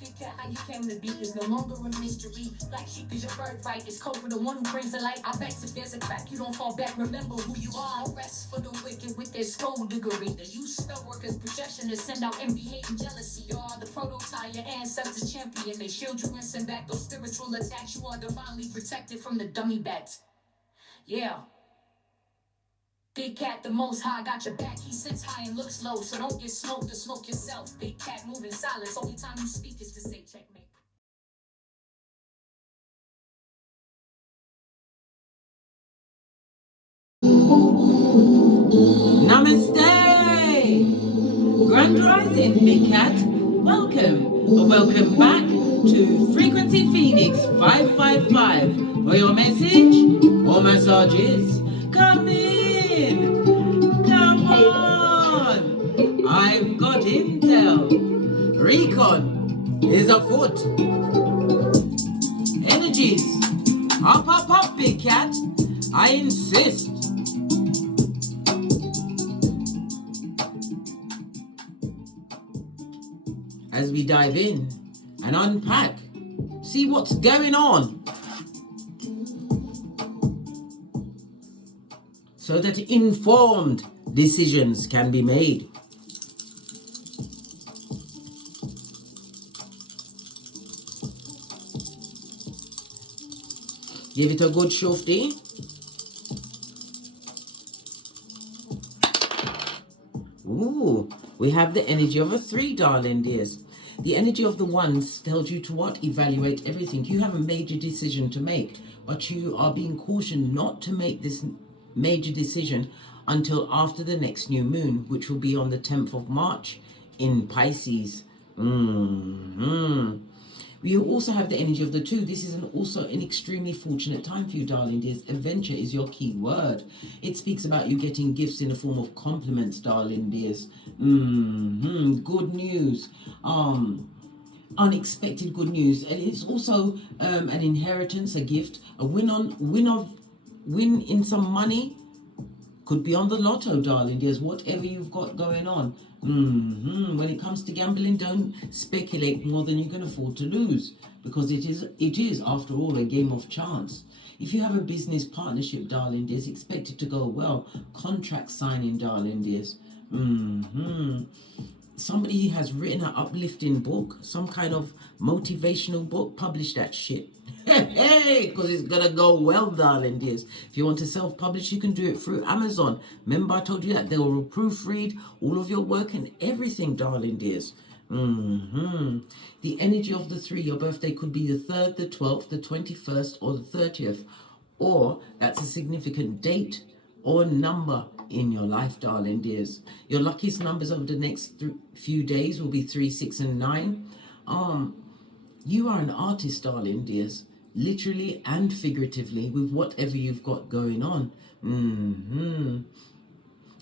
Big cat, how you came to be is no longer a mystery. Black sheep is your birthright. It's code for the one who brings the light. I bet if there's a crack, you don't fall back. Remember who you are. No rest for the wicked with their skullduggery. The use spell workers' projection to send out envy, hate, and jealousy. You are the prototype, your ancestors champion. They shield you and send back those spiritual attacks. You are divinely protected from the dummy bats. Yeah. Big cat, the most high, got your back. He sits high and looks low, so don't get smoked or smoke yourself. Big cat moving silence. Only time you speak is to say checkmate. Namaste! Grand Rising, Big Cat. Welcome back to Frequency Phoenix 555. For your message or massages, come in. Come on. I've got intel. Recon is afoot. Energies. Up, Big Cat. I insist. As we dive in and unpack, see what's going on, so that informed decisions can be made. Give it a good shufty. Ooh, we have the energy of a 3, darling dears. The energy of the 1s tells you to what? Evaluate everything. You have a major decision to make, but you are being cautioned not to make this major decision until after the next new moon, which will be on the 10th of March in Pisces. We also have the energy of the 2. This is also an extremely fortunate time for you, darling dears. Adventure is your key word. It speaks about you getting gifts in the form of compliments, darling dears. Good news. Unexpected good news. And it's also an inheritance, a gift, a win in some money. Could be on the lotto, darling dears, whatever you've got going on. When it comes to gambling, don't speculate more than you can afford to lose, because it is, after all, a game of chance. If you have a business partnership, darling dears, expect it to go well. Contract signing, darling dears. Somebody has written an uplifting book, some kind of motivational book. Publish that shit. Hey, because it's gonna go well, darling dears. If you want to self-publish, you can do it through Amazon. Remember, I told you that they will proofread all of your work and everything, darling dears. The energy of the 3, your birthday could be the 3rd, the 12th, the 21st, or the 30th, or that's a significant date or number in your life, darling dears. Your luckiest numbers over the next few days will be 3, 6, and 9. You are an artist, darling dears, literally and figuratively, with whatever you've got going on.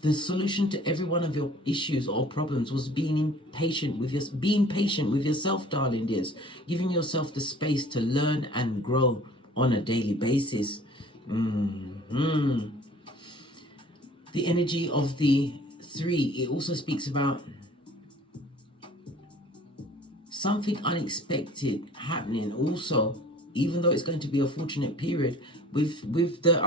The solution to every one of your issues or problems was being patient with yourself, darling dears, giving yourself the space to learn and grow on a daily basis. The energy of the 3, it also speaks about something unexpected happening also, even though it's going to be a fortunate period. With the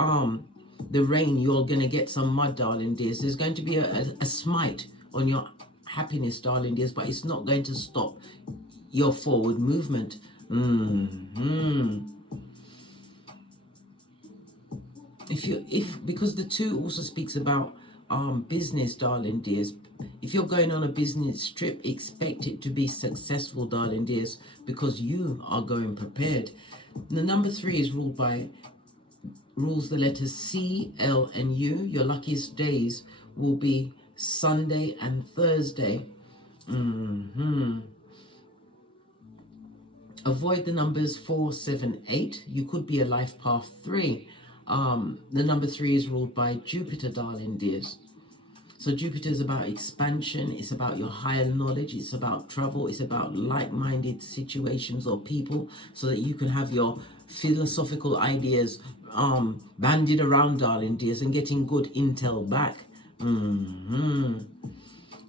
rain, you're going to get some mud, darling dears. There's going to be a smite on your happiness, darling dears, but it's not going to stop your forward movement. Because the 2 also speaks about business, darling dears. If you're going on a business trip, expect it to be successful, darling dears, because you are going prepared. The number 3 rules the letters C, L, and U. Your luckiest days will be Sunday and Thursday. Avoid the numbers 4, 7, 8. You could be a life path 3. The number 3 is ruled by Jupiter, darling dears. So Jupiter is about expansion. It's about your higher knowledge. It's about travel. It's about like-minded situations or people, so that you can have your philosophical ideas bandied around, darling dears, and getting good intel back.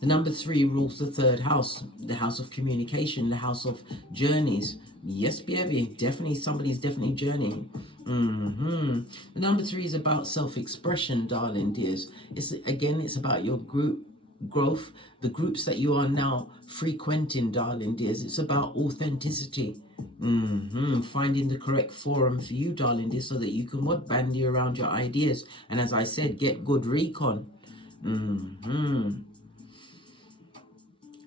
The number 3 rules the 3rd house, the house of communication, the house of journeys. Yes, baby, definitely somebody's definitely journeying. The number 3 is about self-expression, darling dears. It's about your group growth, the groups that you are now frequenting, darling dears. It's about authenticity. Finding the correct forum for you, darling dears, so that you can bandy around your ideas. And as I said, get good recon.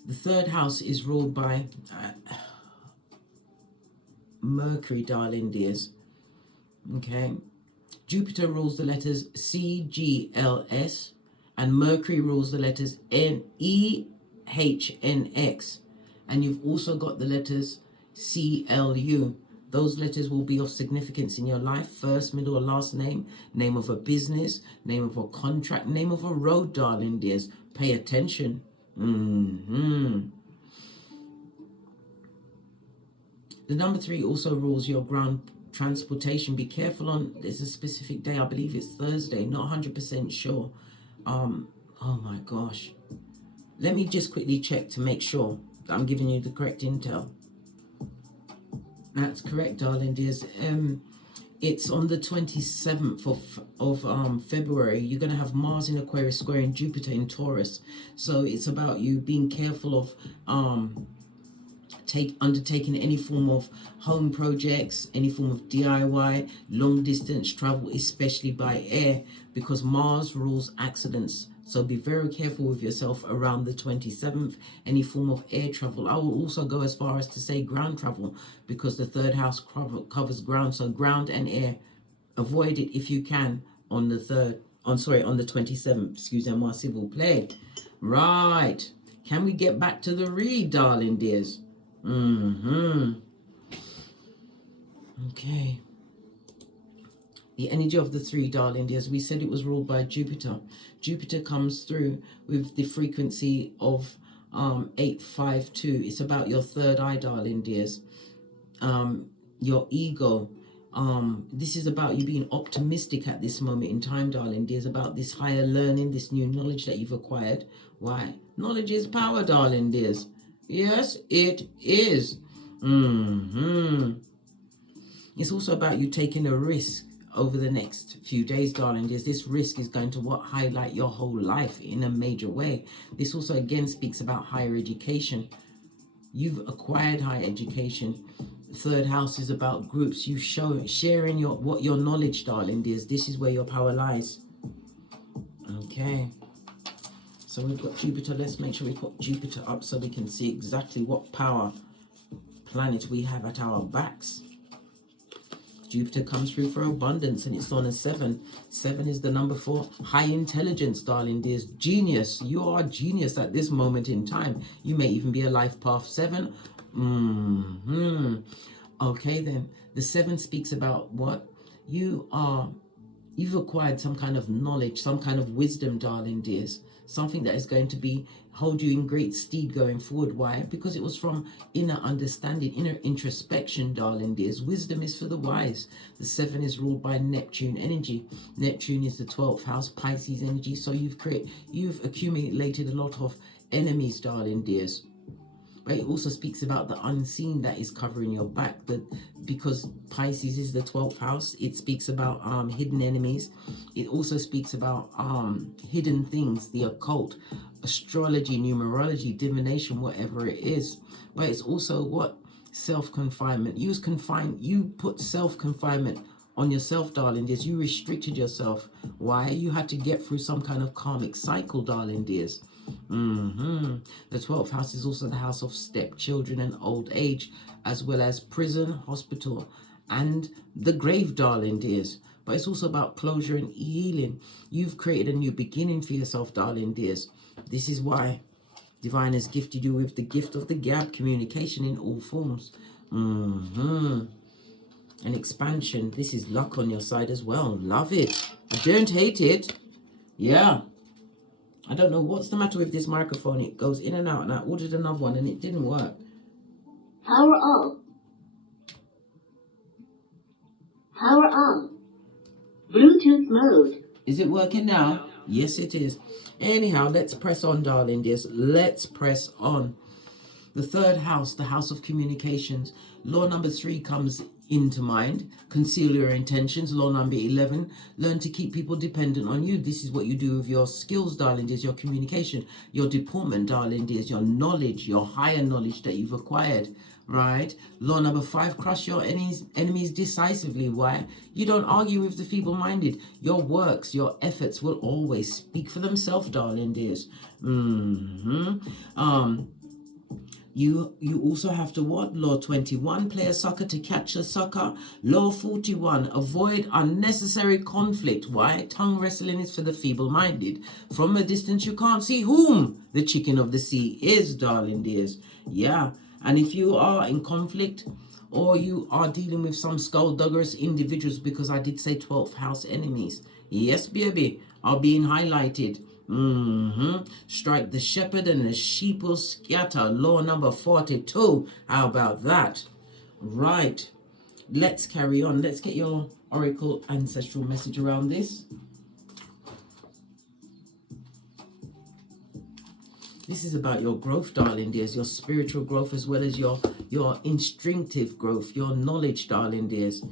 The 3rd house is ruled by Mercury, darling dears. Okay. Jupiter rules the letters C, G, L, S, and Mercury rules the letters N, E, H, N, X. And you've also got the letters C, L, U. Those letters will be of significance in your life. First, middle, or last name, name of a business, name of a contract, name of a road, darling dears. Pay attention. The number 3 also rules your ground transportation. Be careful on, there's a specific day, I believe it's Thursday, not 100% sure. Oh my gosh. Let me just quickly check to make sure that I'm giving you the correct intel. That's correct, darling dears. It's on the 27th of February. You're going to have Mars in Aquarius squaring Jupiter in Taurus. So it's about you being careful of undertaking any form of home projects, any form of DIY, long distance travel, especially by air, because Mars rules accidents. So be very careful with yourself around the 27th, any form of air travel. I will also go as far as to say ground travel, because the 3rd house covers ground. So ground and air, avoid it if you can on the 27th. Excuse me, s'il vous plaît. Right. Can we get back to the read, darling dears? Okay. The energy of the 3, darling dears, we said it was ruled by Jupiter. Jupiter comes through with the frequency of 852. It's about your 3rd eye, darling dears. Your ego. This is about you being optimistic at this moment in time, darling dears, about this higher learning, this new knowledge that you've acquired. Why? Knowledge is power, darling dears. Yes, it is. It's also about you taking a risk over the next few days, darling dears. This risk is going to highlight your whole life in a major way. This also again speaks about higher education. You've acquired higher education. 3rd house is about groups. You sharing your knowledge, darling dears. This is where your power lies. Okay. So we've got Jupiter. Let's make sure we put Jupiter up so we can see exactly what power planet we have at our backs. Jupiter comes through for abundance, and it's on a 7. 7 is the number 4. High intelligence, darling dears. Genius. You are a genius at this moment in time. You may even be a life path 7. Okay, then. The 7 speaks about what? You've acquired some kind of knowledge, some kind of wisdom, darling dears. Something that is going to hold you in great stead going forward. Why? Because it was from inner understanding, inner introspection, darling dears. Wisdom is for the wise. The 7 is ruled by Neptune energy. Neptune is the 12th house, Pisces energy. So you've accumulated a lot of enemies, darling dears. But it also speaks about the unseen that is covering your back. Because Pisces is the 12th house, it speaks about hidden enemies. It also speaks about hidden things, the occult, astrology, numerology, divination, whatever it is. But it's also what? Self-confinement. You put self-confinement on yourself, darling dears. You restricted yourself. Why? You had to get through some kind of karmic cycle, darling dears. The 12th house is also the house of stepchildren and old age, as well as prison, hospital, and the grave, darling dears. But it's also about closure and healing. You've created a new beginning for yourself, darling dears. This is why Divine has gifted you with the gift of the gap, communication in all forms. And expansion. This is luck on your side as well. Love it. Don't hate it. Yeah. I don't know what's the matter with this microphone. It goes in and out, and I ordered another one and it didn't work. Power on. Power on. Bluetooth mode. Is it working now? Yes, it is. Anyhow, let's press on, darling dears. Let's press on. The third house, the house of communications. Law number 3 comes into mind. Conceal your intentions. Law number 11, learn to keep people dependent on you. This is what you do with your skills, darling dears, your communication, your deportment, darling dears, your knowledge, your higher knowledge that you've acquired, right? Law number 5, crush your enemies decisively. Why? You don't argue with the feeble-minded. Your works, your efforts will always speak for themselves, darling dears. You also have to what? Law 21, play a sucker to catch a sucker. Law 41, avoid unnecessary conflict. Why? Tongue wrestling is for the feeble-minded. From a distance you can't see whom the chicken of the sea is, darling dears. Yeah, and if you are in conflict or you are dealing with some skullduggerous individuals, because I did say 12th house enemies. Yes, baby, are being highlighted. Strike the shepherd and the sheep will scatter. Law number 42. How about that? Right. Let's carry on. Let's get your oracle ancestral message around this. This is about your growth, darling dears, your spiritual growth as well as your instinctive growth, your knowledge, darling dears.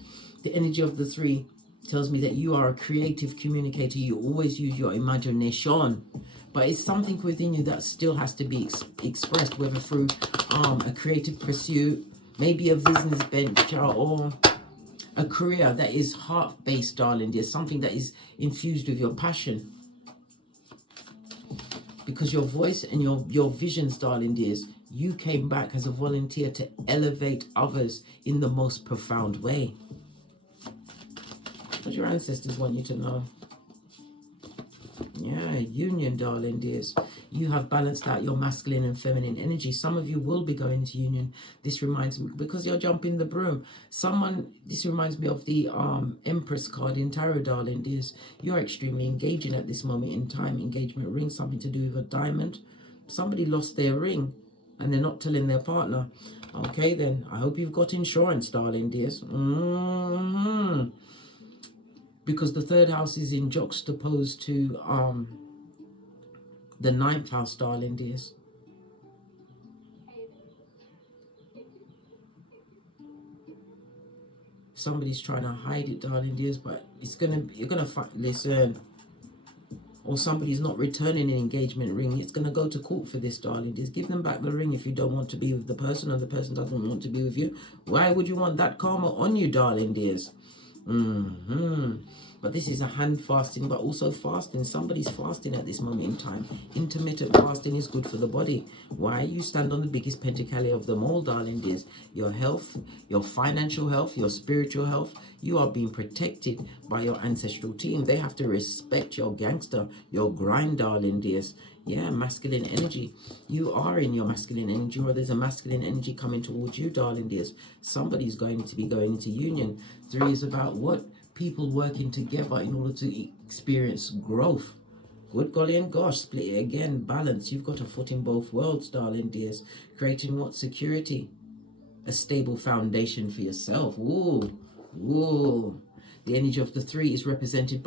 The energy of the 3 tells me that you are a creative communicator. You always use your imagination, but it's something within you that still has to be expressed, whether through a creative pursuit, maybe a business venture, or a career that is heart-based, darling dear, something that is infused with your passion. Because your voice and your visions, darling dears, you came back as a volunteer to elevate others in the most profound way. What your ancestors want you to know. Yeah, union, darling dears. You have balanced out your masculine and feminine energy. Some of you will be going into union. This reminds me, because you're jumping the broom. This reminds me of the Empress card in Tarot, darling dears. You're extremely engaging at this moment in time. Engagement ring, something to do with a diamond. Somebody lost their ring and they're not telling their partner. Okay, then. I hope you've got insurance, darling dears. Because the 3rd house is in juxtaposed to the 9th house, darling dears. Somebody's trying to hide it, darling dears, but you're gonna listen. Or somebody's not returning an engagement ring. It's gonna go to court for this, darling dears. Give them back the ring if you don't want to be with the person, or the person doesn't want to be with you. Why would you want that karma on you, darling dears? But this is a hand fasting, but also fasting. Somebody's fasting at this moment in time. Intermittent fasting is good for the body. Why? You stand on the biggest pentacali of them all, darling dears. Your health, your financial health, your spiritual health. You are being protected by your ancestral team. They have to respect your gangster, your grind, darling dears. Yeah, masculine energy. You are in your masculine energy, or there's a masculine energy coming towards you, darling dears. Somebody's going to be going into union. 3 is about what? People working together in order to experience growth. Good golly and gosh, split it again, balance. You've got a foot in both worlds, darling dears. Creating what? Security. A stable foundation for yourself. Ooh, ooh. The energy of the 3 is represented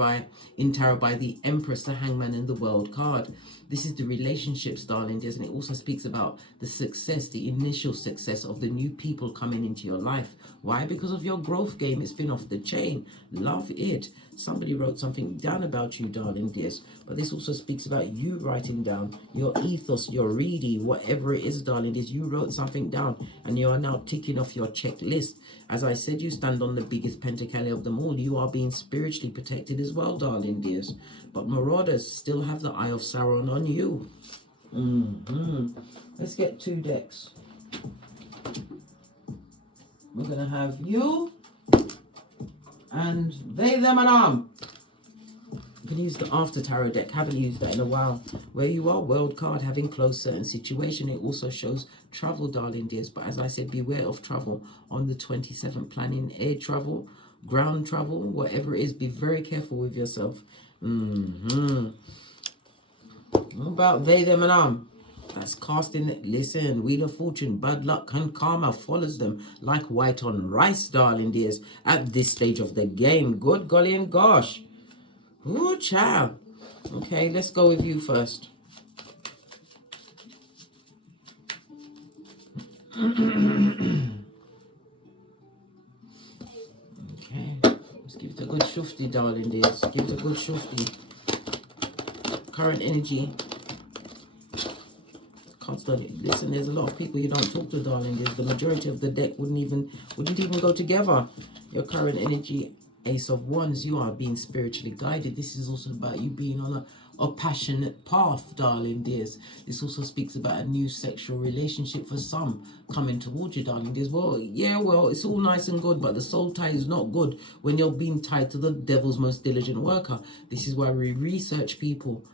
in tarot by the Empress, the Hangman, and the World card. This is the relationships, darling dears, and it also speaks about the success, the initial success of the new people coming into your life. Why? Because of your growth game. It's been off the chain. Love it. Somebody wrote something down about you, darling dears, but this also speaks about you writing down your ethos, your reading, whatever it is, darling dears. You wrote something down and you are now ticking off your checklist. As I said, you stand on the biggest pentacali of them all. You are being spiritually protected as well, darling dears. But marauders still have the Eye of Sauron on you. Let's get 2 decks. We're going to have you and they, them, and arm. You can use the After Tarot deck. Haven't used that in a while. Where you are, World card, having close certain situation. It also shows travel, darling dears. But as I said, beware of travel on the 27th. Planning air travel, ground travel, whatever it is. Be very careful with yourself. What about they, them, and arm? That's casting it. Listen, Wheel of Fortune, bad luck and karma follows them like white on rice, darling dears, at this stage of the game. Good golly and gosh. Ooh, child. Okay, let's go with you first. Okay, let's give it a good shufti, darling dears. Give it a good shufti. Current energy. Constantly. Listen, there's a lot of people you don't talk to, darling dears. The majority of the deck wouldn't even go together. Your current energy, Ace of Wands, you are being spiritually guided. This is also about you being on a passionate path, darling dears. This also speaks about a new sexual relationship for some coming towards you, darling dears. Well, yeah, well, it's all nice and good, but the soul tie is not good when you're being tied to the devil's most diligent worker. This is why we research people.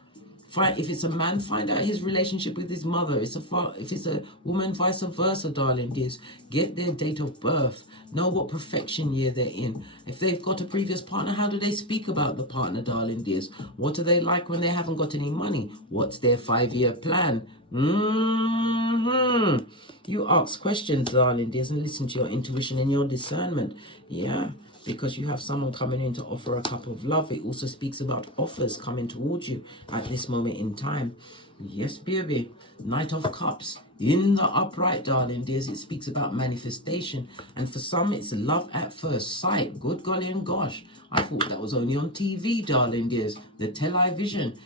If it's a man, find out his relationship with his mother. If it's a woman, vice versa, darling dears. Get their date of birth. Know what perfection year they're in. If they've got a previous partner, how do they speak about the partner, darling dears? What are they like when they haven't got any money? What's their 5-year plan? You ask questions, darling dears, and listen to your intuition and your discernment. Yeah. Because you have someone coming in to offer a cup of love. It also speaks about offers coming towards you at this moment in time. Yes, baby. Knight of Cups in the upright, darling dears. It speaks about manifestation. And for some, it's love at first sight. Good golly and gosh. I thought that was only on TV, darling dears. The television.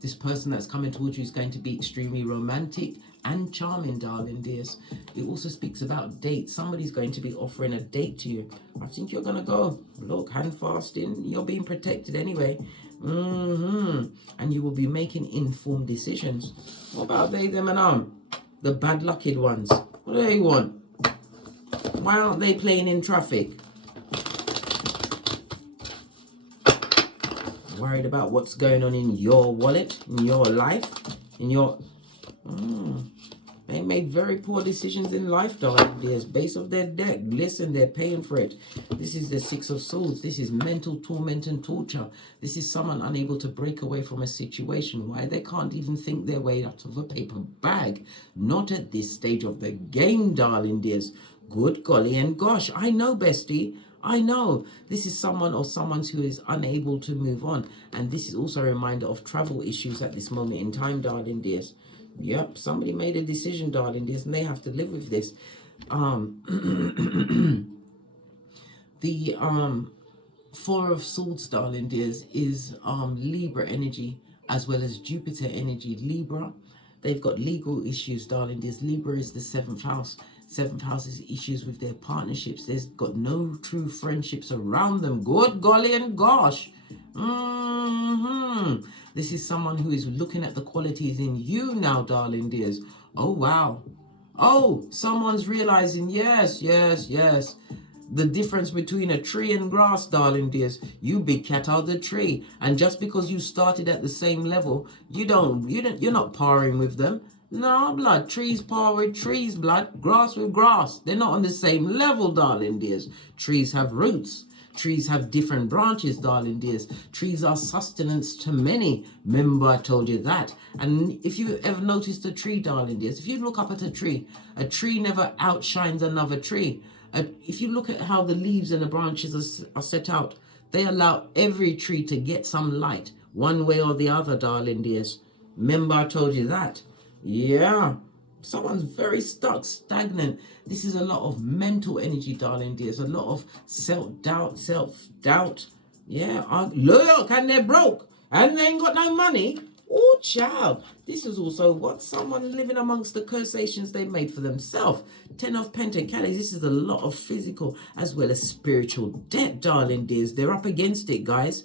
This person that's coming towards you is going to be extremely romantic and charming, darling dears. It also speaks about dates. Somebody's going to be offering a date to you. I think you're going to go. Look, hand fasting. You're being protected anyway. And you will be making informed decisions. What about they, them, and the bad lucked ones? What do they want? Why aren't they playing in traffic? Worried about what's going on in your wallet, in your life, in your... They made very poor decisions in life, darling dears, based off their deck. Listen, they're paying for it. This is the Six of Swords. This is mental torment and torture. This is someone unable to break away from a situation. Why? They can't even think their way out of a paper bag. Not at this stage of the game, darling dears. Good golly and gosh, I know, bestie. I know. This is someone or someone who is unable to move on. And this is also a reminder of travel issues at this moment in time, darling dears. Yep, somebody made a decision, darling dears, and they have to live with this. The Four of Swords, darling dears, is Libra energy as well as Jupiter energy. Libra, they've got legal issues, darling dears. Libra is the 7th house. 7th house is issues with their partnerships. There's got no true friendships around them. Good golly and gosh. This is someone who is looking at the qualities in you now, darling dears. Oh, wow. Oh, someone's realizing, yes. The difference between a tree and grass, darling dears. You big cat out of the tree. And just because you started at the same level, you're not parring with them. No, blood. Trees par with trees, blood. Grass with grass. They're not on the same level, darling dears. Trees have roots. Trees have different branches, darling dears. Trees are sustenance to many. Remember, I told you that. And if you ever noticed a tree, darling dears, if you look up at a tree never outshines another tree. If you look at how the leaves and the branches are set out, they allow every tree to get some light, one way or the other, darling dears. Remember, I told you that. Yeah. Someone's very stuck, stagnant. This is a lot of mental energy, darling dears. A lot of self-doubt. Yeah, look, and they're broke. And they ain't got no money. Oh, child. This is also what someone living amongst the cursations they made for themselves. 10 of Pentacles. This is a lot of physical as well as spiritual debt, darling dears. They're up against it, guys.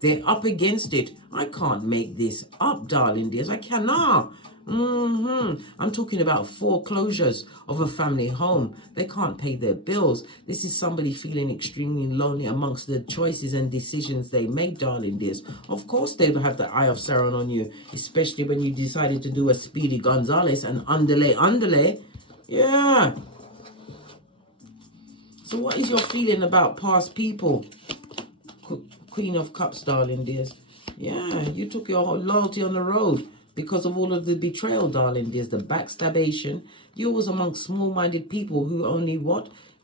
They're up against it. I can't make this up, darling dears. I cannot. I'm talking about foreclosures of a family home. They can't pay their bills. This is somebody feeling extremely lonely amongst the choices and decisions they made, darling dears. Of course they will have the eye of Sauron on you, especially when you decided to do a Speedy Gonzales and underlay. Yeah. So what is your feeling about past people? Queen of Cups, darling dears. Yeah, you took your loyalty on the road. Because of all of the betrayal, darling, there's the backstabbation. You was among small-minded people who only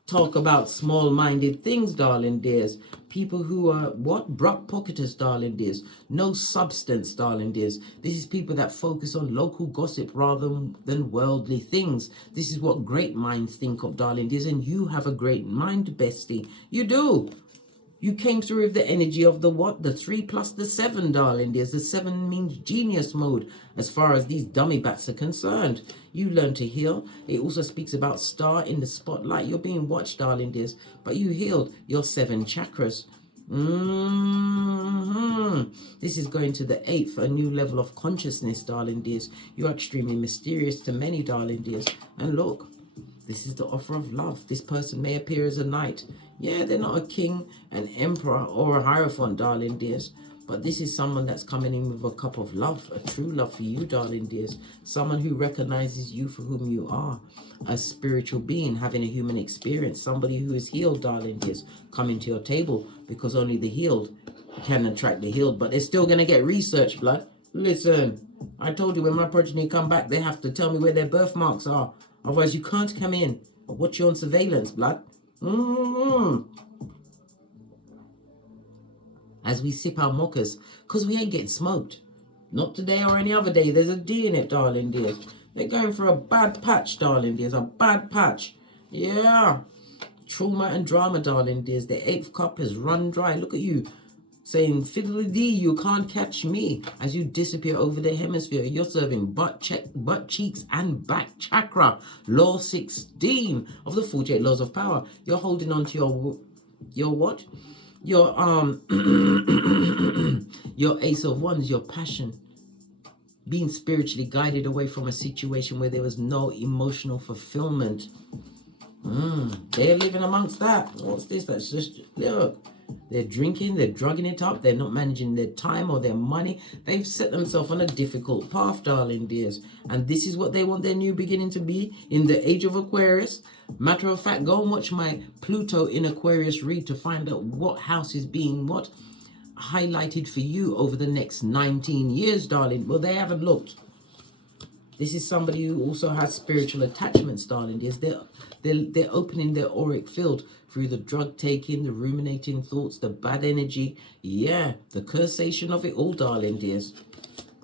talk about small-minded things, darling dears. People who are, what? Brock-pocketers, darling dears. No substance, darling dears. This is people that focus on local gossip rather than worldly things. This is what great minds think of, darling dears. And you have a great mind, bestie. You do. You came through with the energy of the what? The 3 plus the 7, darling dears. The 7 means genius mode as far as these dummy bats are concerned. You learn to heal. It also speaks about star in the spotlight. You're being watched, darling dears. But you healed your 7 chakras. This is going to the 8th, a new level of consciousness, darling dears. You're extremely mysterious to many, darling dears. And look, this is the offer of love. This person may appear as a knight. Yeah, they're not a king, an emperor, or a hierophant, darling dears. But this is someone that's coming in with a cup of love, a true love for you, darling dears. Someone who recognizes you for whom you are. A spiritual being having a human experience. Somebody who is healed, darling dears, coming to your table. Because only the healed can attract the healed. But they're still going to get research, blood. Listen, I told you when my progeny come back, they have to tell me where their birthmarks are. Otherwise, you can't come in. I'll watch you on surveillance, blood. As we sip our mochas, because we ain't getting smoked. Not today or any other day. There's a D in it, darling dears. They're going for a bad patch, darling dears. A bad patch. Yeah. Trauma and drama, darling dears. The 8th cup has run dry. Look at you. Saying, fiddly-dee, you can't catch me. As you disappear over the hemisphere, you're serving butt cheeks, and back chakra. Law 16 of the 48 laws of power. You're holding on to your what? Your your Ace of Wands, your passion. Being spiritually guided away from a situation where there was no emotional fulfillment. They're living amongst that. What's this? That's just, look. They're drinking, they're drugging it up, they're not managing their time or their money. They've set themselves on a difficult path, darling dears. And this is what they want their new beginning to be in the age of Aquarius. Matter of fact, go and watch my Pluto in Aquarius read to find out what house is being what highlighted for you over the next 19 years, darling. Well, they haven't looked. This is somebody who also has spiritual attachments, darling dears. They're opening their auric field through the drug taking, the ruminating thoughts, the bad energy. Yeah, the cursation of it all, darling dears.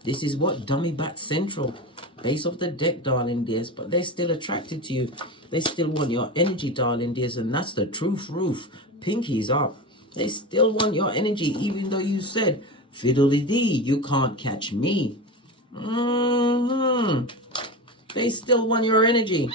This is what Dummy Bat Central. Base of the deck, darling dears. But they're still attracted to you. They still want your energy, darling dears. And that's the truth roof. Pinkies up. They still want your energy, even though you said, fiddly-dee, you can't catch me. They still want your energy.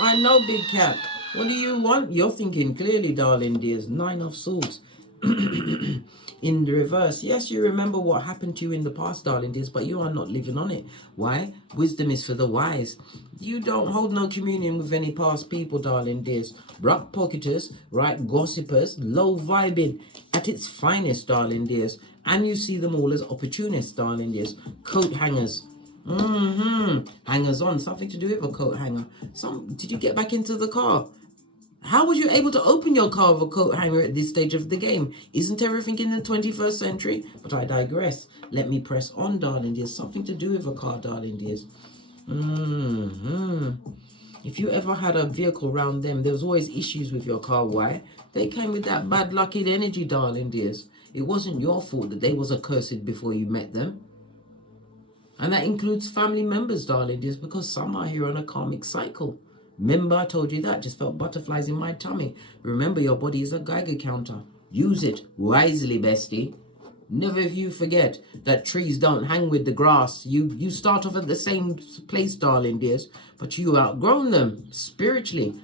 I know, big cat. What do you want? You're thinking clearly, darling dears. 9 of Swords. In the reverse. Yes, you remember what happened to you in the past, darling dears, but you are not living on it. Why? Wisdom is for the wise. You don't hold no communion with any past people, darling dears. Brock pocketers, right? Gossipers, low vibing at its finest, darling dears. And you see them all as opportunists, darling dears. Coat hangers. Hangers on. Something to do with a coat hanger. Did you get back into the car? How was you able to open your car with a coat hanger at this stage of the game? Isn't everything in the 21st century? But I digress. Let me press on, darling dears. Something to do with a car, darling dears. If you ever had a vehicle around them, there was always issues with your car. Why? They came with that bad lucky energy, darling dears. It wasn't your fault that they was accursed before you met them. And that includes family members, darling dears, because some are here on a karmic cycle. Remember, I told you that. Just felt butterflies in my tummy. Remember, your body is a Geiger counter. Use it wisely, bestie. Never if you forget that trees don't hang with the grass. You start off at the same place, darling dears, but you outgrown them spiritually.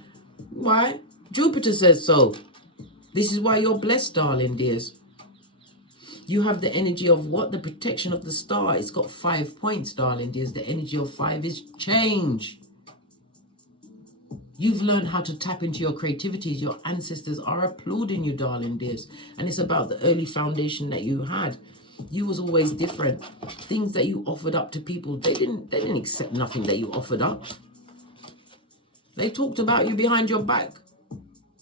Why? Jupiter says so. This is why you're blessed, darling dears. You have the energy of what? The protection of the star. It's got 5 points, darling dears. The energy of 5 is change. You've learned how to tap into your creativity. Your ancestors are applauding you, darling dears. And it's about the early foundation that you had. You was always different. Things that you offered up to people, they didn't accept nothing that you offered up. They talked about you behind your back.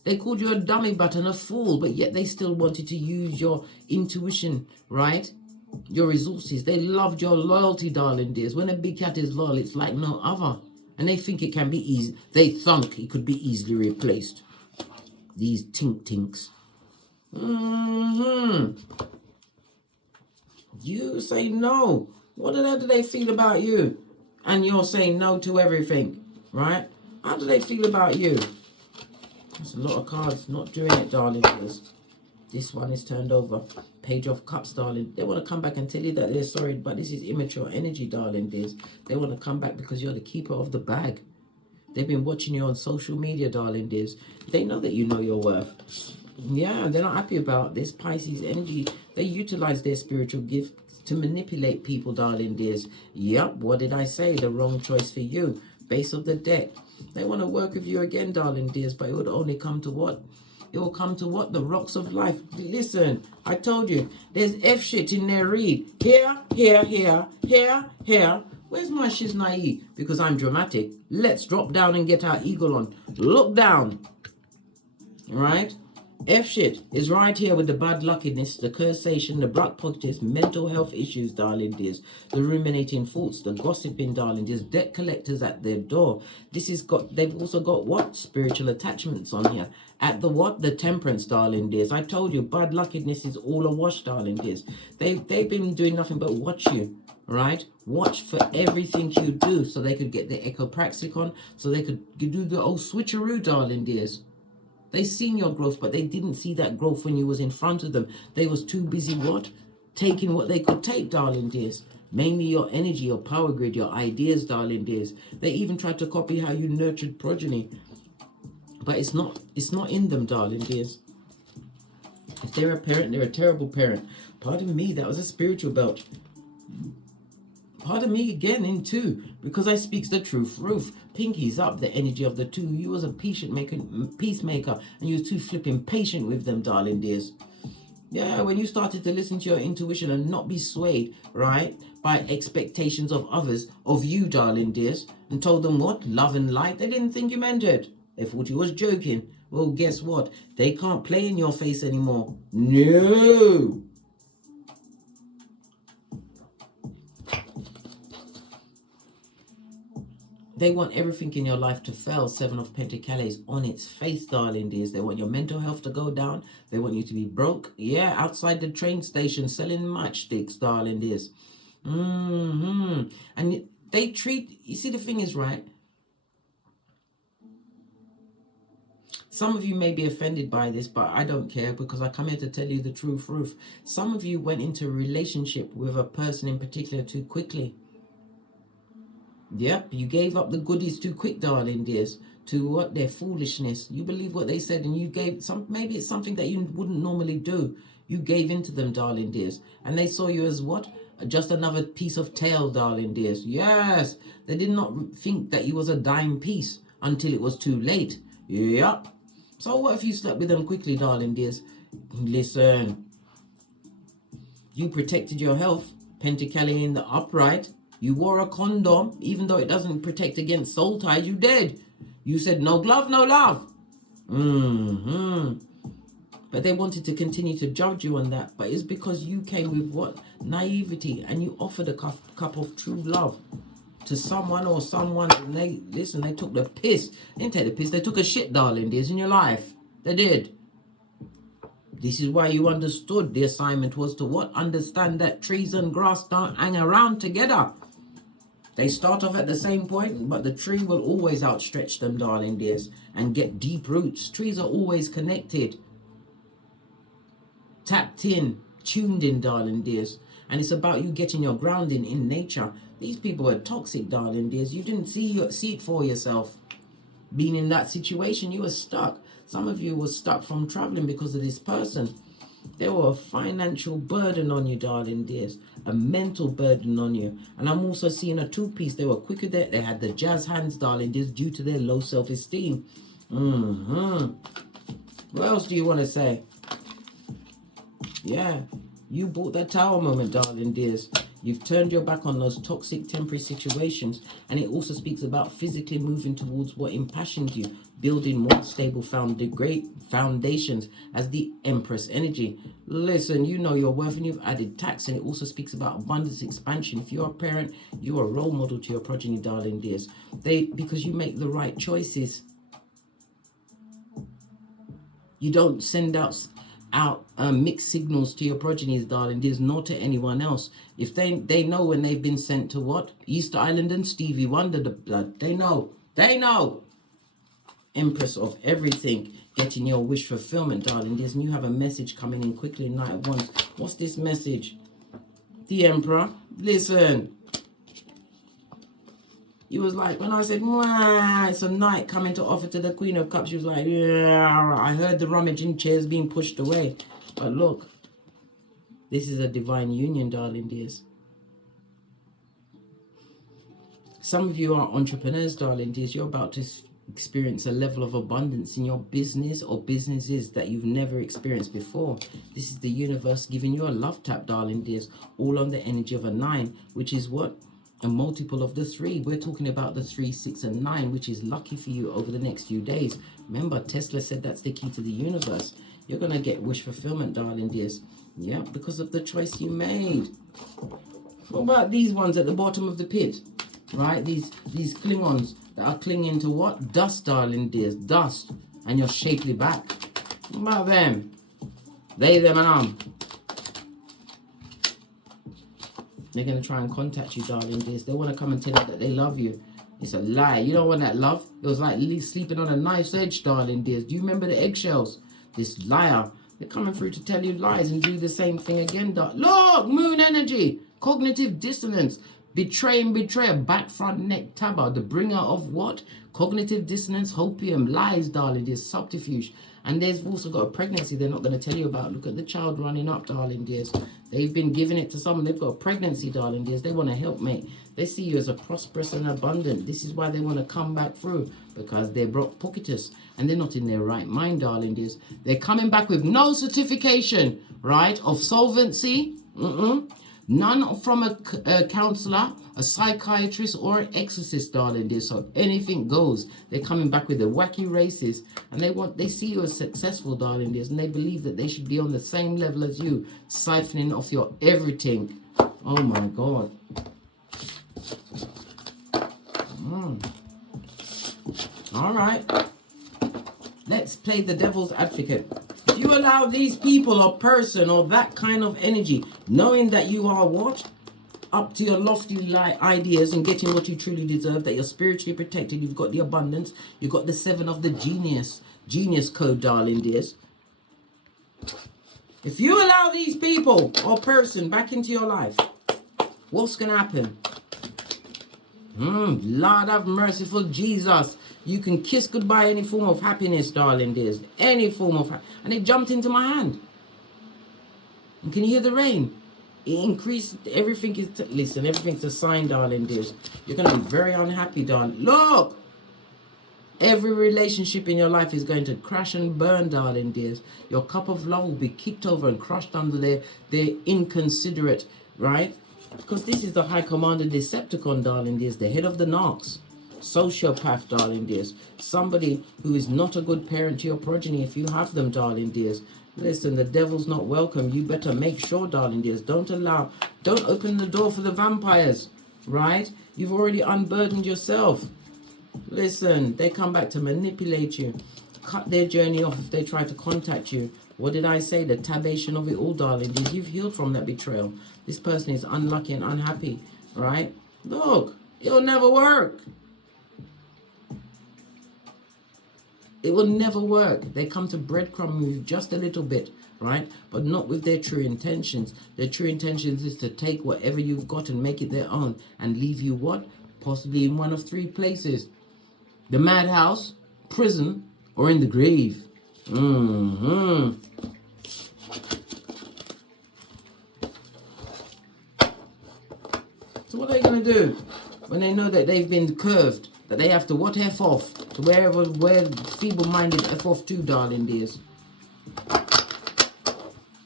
They called you a dummy but and a fool, but yet they still wanted to use your intuition, right? Your resources. They loved your loyalty, darling dears. When a big cat is loyal, it's like no other. And they think it can be easy. They thunk it could be easily replaced. These tinks. You say no. What the hell do they feel about you? And you're saying no to everything, right? How do they feel about you? There's a lot of cards not doing it, darling. This one is turned over. Page of Cups, darling. They want to come back and tell you that they're sorry, but this is immature energy, darling. They want to come back because you're the keeper of the bag. They've been watching you on social media, darling. They know that you know your worth. Yeah, they're not happy about this Pisces energy. They utilize their spiritual gift to manipulate people, darling. Yep, what did I say? The wrong choice for you. Base of the deck. They want to work with you again, darling, but it would only come to what? It will come to what? The rocks of life. Listen, I told you, there's F shit in their read. Here. Where's my shiznai? Because I'm dramatic. Let's drop down and get our eagle on. Look down. Right? F shit is right here with the bad luckiness, the cursation, the black pockets, mental health issues, darling the ruminating thoughts, the gossiping, darling debt collectors at their door. They've also got what? Spiritual attachments on here. At the what? The temperance, darling I told you, bad luckiness is all awash, darling They've been doing nothing but watch you. Right? Watch for everything you do so they could get the echopraxicon, so they could do the old switcheroo, darling They seen your growth, but they didn't see that growth when you was in front of them. They was too busy what? Taking what they could take, darling Mainly your energy, your power grid, your ideas, darling They even tried to copy how you nurtured progeny. But it's not in them, darling If they're a parent, they're a terrible parent. Pardon me, that was a spiritual belt. Pardon me again in two, because I speaks the truth. Roof, pinkies up, the energy of the two. You was a peacemaker, and you was too flipping patient with them, darling Yeah, when you started to listen to your intuition and not be swayed, right, by expectations of others, of you, darling and told them what? Love and light, they didn't think you meant it. They thought you was joking. Well, guess what? They can't play in your face anymore. No! They want everything in your life to fail. Seven of Pentacles on its face, darling They want your mental health to go down. They want you to be broke. Yeah, outside the train station selling matchsticks, darling And they treat... You see, the thing is, right? Some of you may be offended by this, but I don't care because I come here to tell you the truth, Ruth. Some of you went into a relationship with a person in particular too quickly. Yep, you gave up the goodies too quick, darling to what? Their foolishness. You believe what they said and you gave some, maybe it's something that you wouldn't normally do. You gave into them, darling and they saw you as what? Just another piece of tail, darling Yes, they did not think that you was a dime piece until it was too late. Yep. So what if you slept with them quickly, darling Listen, you protected your health, Pentacle in the upright. You wore a condom, even though it doesn't protect against soul ties, you did. You said no glove, no love. But they wanted to continue to judge you on that. But it's because you came with what? Naivety. And you offered a cup of true love to someone or someone. And they took the piss. They didn't take the piss. They took a shit, darling, in your life. They did. This is why you understood the assignment was to what? Understand that trees and grass don't hang around together. They start off at the same point, but the tree will always outstretch them, darling and get deep roots. Trees are always connected. Tapped in, tuned in, darling And it's about you getting your grounding in nature. These people are toxic, darling You didn't see it for yourself. Being in that situation, you were stuck. Some of you were stuck from traveling because of this person. They were a financial burden on you, darling a mental burden on you. And I'm also seeing a two-piece. They were quicker there. They had the jazz hands, darling due to their low self-esteem. What else do you want to say? Yeah, you bought that tower moment, darling You've turned your back on those toxic temporary situations. And it also speaks about physically moving towards what impassioned you, building more stable great foundations as the Empress energy. Listen, you know your worth and you've added tax. And it also speaks about abundance expansion. If you're a parent, you're a role model to your progeny, darling dears. Because you make the right choices. You don't send out mixed signals to your progenies, darling dears, nor to anyone else. If they know when they've been sent to what? Easter Island and Stevie Wonder, the blood. They know. Empress of everything, getting your wish fulfillment, darling dears. And you have a message coming in quickly, Knight of Wands. What's this message? The Emperor. Listen. He was like, when I said, it's a knight coming to offer to the Queen of Cups, she was like, yeah, I heard the rummaging chairs being pushed away. But look, this is a divine union, darling dears. Some of you are entrepreneurs, darling dears. You're about to experience a level of abundance in your business or businesses that you've never experienced before. This is the universe giving you a love tap, darling dears, all on the energy of a 9, which is what? A multiple of the 3. We're talking about the 3, 6, and 9, which is lucky for you over the next few days. Remember, Tesla said that's the key to the universe. You're going to get wish fulfillment, darling dears. Yeah, because of the choice you made. What about these ones at the bottom of the pit? Right? These Klingons that are clinging to what? Dust, darling dears. Dust. And your shapely back. What about them? They, them, and They're going to try and contact you, darling dears. They want to come and tell you that they love you. It's a lie. You don't want that love. It was like sleeping on a knife's edge, darling dears. Do you remember the eggshells? This liar. They're coming through to tell you lies and do the same thing again. Look, moon energy. Cognitive dissonance. Betrayer. Back, front, neck, tabber. The bringer of what? Cognitive dissonance, hopium, lies, darling dears. Subterfuge. And they've also got a pregnancy they're not going to tell you about. Look at the child running up, darling dears. They've been giving it to someone. They've got a pregnancy, darling dears. They want to help, mate. They see you as a prosperous and abundant. This is why they want to come back through. Because they're broke pocketers. And they're not in their right mind, darling dears. They're coming back with no certification, right, of solvency. None from a counselor, a psychiatrist, or an exorcist, darling dear. So anything goes. They're coming back with the wacky races, and they see you as successful, darling dears, and they believe that they should be on the same level as you, siphoning off your everything. Oh my God. All right. Let's play the devil's advocate. If you allow these people or person or that kind of energy, knowing that you are what? Up to your lofty ideas and getting what you truly deserve, that you're spiritually protected, you've got the abundance, you've got the 7 of the genius code, darling dears. If you allow these people or person back into your life, what's going to happen? Lord have merciful Jesus. You can kiss goodbye any form of happiness, darling dears. Any form of and it jumped into my hand. And can you hear the rain? It increased. Everything is... Listen, everything's a sign, darling dears. You're going to be very unhappy, darling. Look! Every relationship in your life is going to crash and burn, darling dears. Your cup of love will be kicked over and crushed under their inconsiderate, right? Because this is the High Commander Decepticon, darling dears. The head of the Narcs. Sociopath, darling dears. Somebody who is not a good parent to your progeny if you have them, darling dears. Listen, the devil's not welcome. You better make sure, darling dears. Don't open the door for the vampires, right? You've already unburdened yourself. Listen, they come back to manipulate you. Cut their journey off if they try to contact you. What did I say? The tabation of it all, darling dears. You've healed from that betrayal. This person is unlucky and unhappy, right? Look, it'll never work. It will never work. They come to breadcrumb move just a little bit, right? But not with their true intentions. Their true intentions is to take whatever you've got and make it their own and leave you what? Possibly in one of 3 places. The madhouse, prison, or in the grave. So what are they going to do when they know that they've been curved? That they have to what F off to where feeble-minded F off too, darling dears.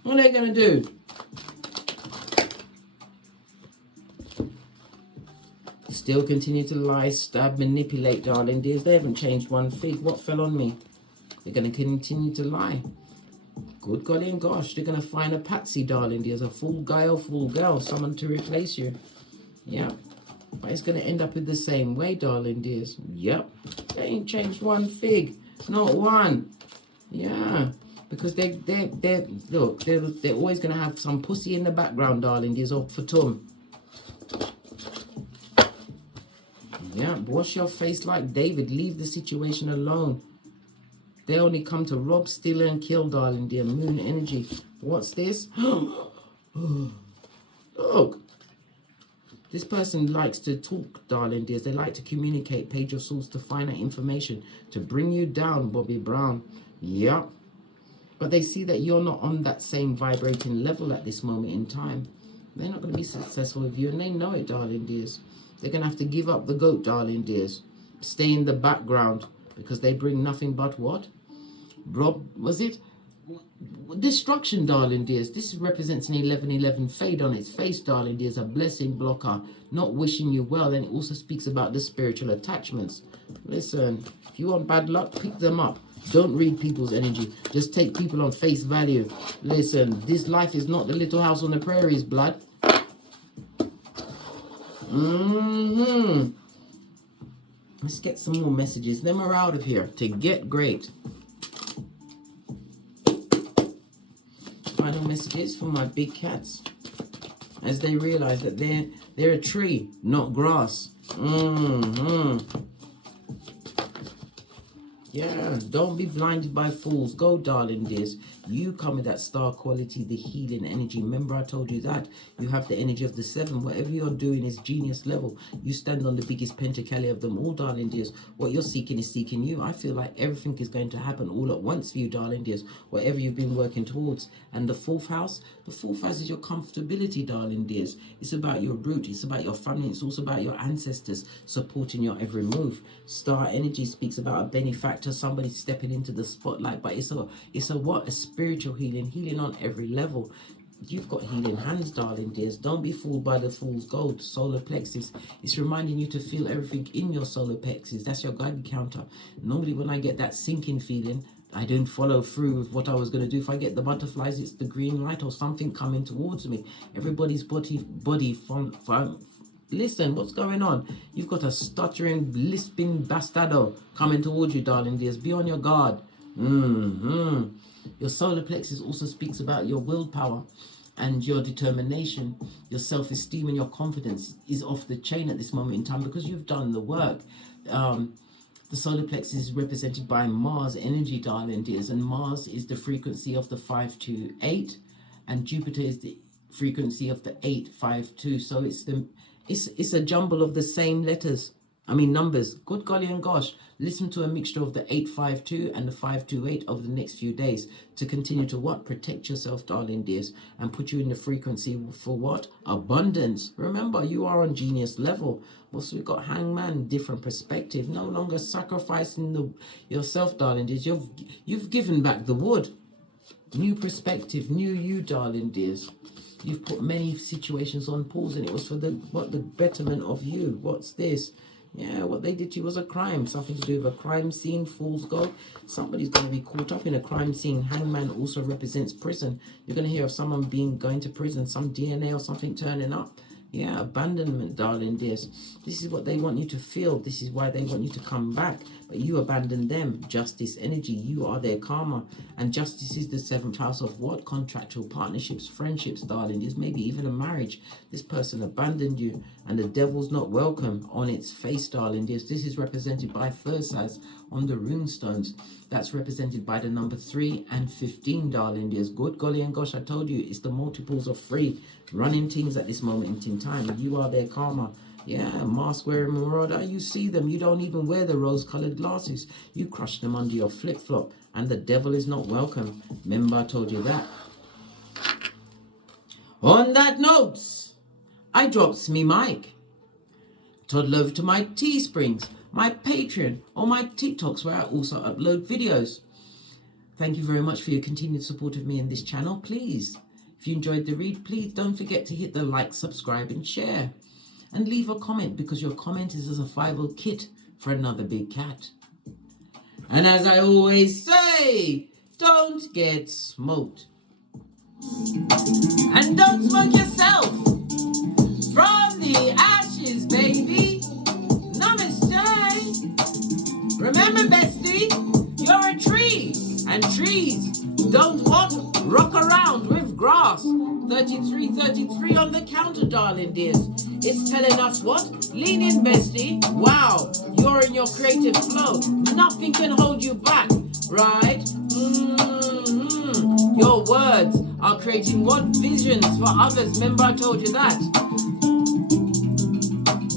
What are they going to do? Still continue to lie, stab, manipulate, darling dears. They haven't changed one fig. What fell on me? They're going to continue to lie. Good golly and gosh, they're going to find a patsy, darling dears. A fool guy or fool girl. Someone to replace you. Yeah. But it's going to end up in the same way, darling dears. Yep. They ain't changed one fig. Not one. Yeah. Because they're always going to have some pussy in the background, darling dears. Or for Tom. Yeah, wash your face like David. Leave the situation alone. They only come to rob, steal, and kill, darling dear. Moon energy. What's this? Look. This person likes to talk, darling dears. They like to communicate. Page of Swords to find out information. To bring you down, Bobby Brown. Yep. But they see that you're not on that same vibrating level at this moment in time. They're not going to be successful with you. And they know it, darling dears. They're going to have to give up the goat, darling dears. Stay in the background. Because they bring nothing but what? Was it? Destruction, darling dears. This represents an 1111 fade on its face, darling dears. A blessing blocker. Not wishing you well. And it also speaks about the spiritual attachments. Listen, if you want bad luck, pick them up. Don't read people's energy. Just take people on face value. Listen, this life is not the Little House on the Prairies, blood. Let's get some more messages. Then we're out of here. To get great. Final messages for my big cats. As they realize that they're a tree, not grass. Yeah, don't be blinded by fools. Go, darling dears. You come with that star quality, the healing energy. Remember I told you that. You have the energy of the 7. Whatever you're doing is genius level. You stand on the biggest pentacali of them all, darling dears. What you're seeking is seeking you. I feel like everything is going to happen all at once for you, darling dears. Whatever you've been working towards. And the 4th house is your comfortability, darling dears. It's about your root. It's about your family. It's also about your ancestors supporting your every move. Star energy speaks about a benefactor, somebody stepping into the spotlight. But it's a what? A spiritual healing on every level. You've got healing hands, darling dears. Don't be fooled by the fool's gold. Solar plexus. It's reminding you to feel everything in your solar plexus. That's your guided counter. Normally when I get that sinking feeling, I don't follow through with what I was going to do. If I get the butterflies, it's the green light or something coming towards me. Everybody's body from listen, what's going on? You've got a stuttering, lisping bastardo coming towards you, darling dears. Be on your guard. Your solar plexus also speaks about your willpower and your determination. Your self-esteem and your confidence is off the chain at this moment in time because you've done the work. The solar plexus is represented by Mars energy, darling dears. And Mars is the frequency of the 528. And Jupiter is the frequency of the 852. So it's a jumble of the same numbers. Good golly and gosh. Listen to a mixture of the 852 and the 528 over the next few days to continue to what? Protect yourself, darling dears, and put you in the frequency for what? Abundance. Remember, you are on genius level. Also, we've got Hangman, different perspective. No longer sacrificing yourself, darling dears. You've given back the wood. New perspective, new you, darling dears. You've put many situations on pause, and it was for the betterment of you. What's this? Yeah, what they did to you was a crime. Something to do with a crime scene, fool's gold. Somebody's going to be caught up in a crime scene. Hangman also represents prison. You're going to hear of someone going to prison, some DNA or something turning up. Yeah, abandonment, darling dears. This is what they want you to feel. This is why they want you to come back. But you abandon them. Justice energy. You are their karma. And justice is the 7th house of what? Contractual partnerships, friendships, darling dears. Maybe even a marriage. This person abandoned you. And the devil's not welcome on its face, darling dears. This is represented by FORCAST on the rune stones. That's represented by the number 3 and 15, darling dears. Good golly and gosh, I told you, it's the multiples of 3 running things at this moment in time. You are their karma. Yeah, mask wearing marauder. You see them. You don't even wear the rose-colored glasses. You crush them under your flip-flop. And the devil is not welcome. Remember I told you that. On that note, I drops me mic. Toddle over to my Teesprings, my Patreon, or my TikToks where I also upload videos. Thank you very much for your continued support of me in this channel. Please, if you enjoyed the read, please don't forget to hit the like, subscribe and share. and leave a comment, because your comment is a survival kit for another big cat. And as I always say, don't get smoked. And don't smoke yourself. From the ashes, baby. Namaste. Remember, bestie, you're a tree. And trees don't what? Rock around with grass. 33 on the counter, darling dears. It's telling us what? Lean in, bestie. Wow, you're in your creative flow. Nothing can hold you back, right? Your words are creating what? Visions for others. Remember I told you that.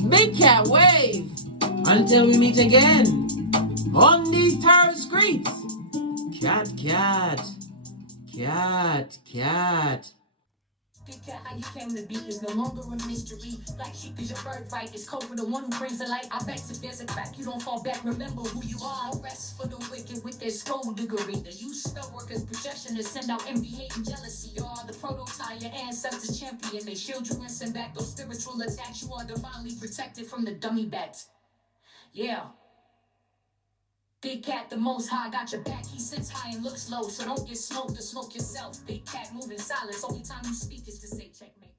Big cat wave. Until we meet again on these tarot streets. Cat, cat. Cat, cat. Big cat, how you came to be is no longer a mystery. Like she is your birthright, it's code for the one who brings the light. I bet if there's a crack, you don't fall back. Remember who you are. No rest for the wicked with their skullduggery. The you spell workers, projectionists send out envy, hate, and jealousy. You are the prototype, your ancestors champion. They shield you and send back those spiritual attacks. You are divinely protected from the dummy bats. Yeah. Big cat, the most high, got your back. He sits high and looks low, so don't get smoked or smoke yourself. Big cat, moving silence. Only time you speak is to say checkmate.